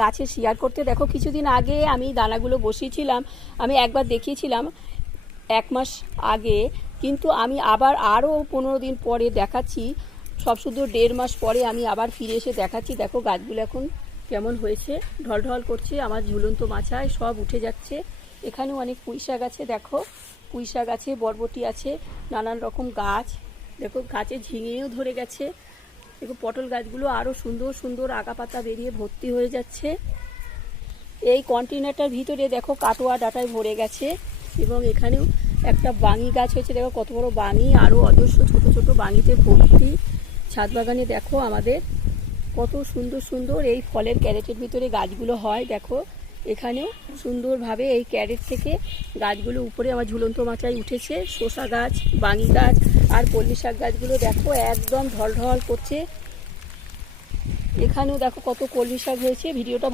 গাছে শেয়ার করতে। দেখো কিছুদিন আগে আমি দানাগুলো বসিয়েছিলাম, আমি একবার দেখিয়েছিলাম 1 মাস আগে, কিন্তু আমি আবার আরও 15 দিন পরে দেখাচ্ছি, সব শুধু 1.5 মাস পরে আমি আবার ফিরে এসে দেখাচ্ছি। দেখো গাছগুলো এখন কেমন হয়েছে, ঢলঢল করছে, আমার ঝুলন্ত মাচায় সব উঠে যাচ্ছে। এখানেও অনেক পুঁই শাক আছে, দেখো পুঁই শাক আছে, বরবটি আছে, নানান রকম গাছ। দেখো গাছে ঝিঙেও ধরে গেছে। দেখো পটল গাছগুলো আরও সুন্দর সুন্দর আগা পাতা বেরিয়ে ভর্তি হয়ে যাচ্ছে। এই কন্টেনারটার ভিতরে দেখো কাটোয়া ডাঁটায় ভরে গেছে, এবং এখানেও একটা বাঙি গাছ হয়েছে। দেখো কত বড় বাঙি, আরও অজস্র ছোট ছোট বাঙিতে ভর্তি। ছাদ বাগানে দেখো আমাদের কত সুন্দর সুন্দর এই ফলের ক্যারেটের ভিতরে গাছগুলো হয়। দেখো এখানেও সুন্দরভাবে এই ক্যারেট থেকে গাছগুলো উপরে আমার ঝুলন্ত মাচায় উঠেছে। শসা গাছ, বাঙি গাছ আর কলমি শাক গাছগুলো দেখো একদম ঢলঢল করছে। এখানেও দেখো কত কলমি শাক হয়েছে। ভিডিওটা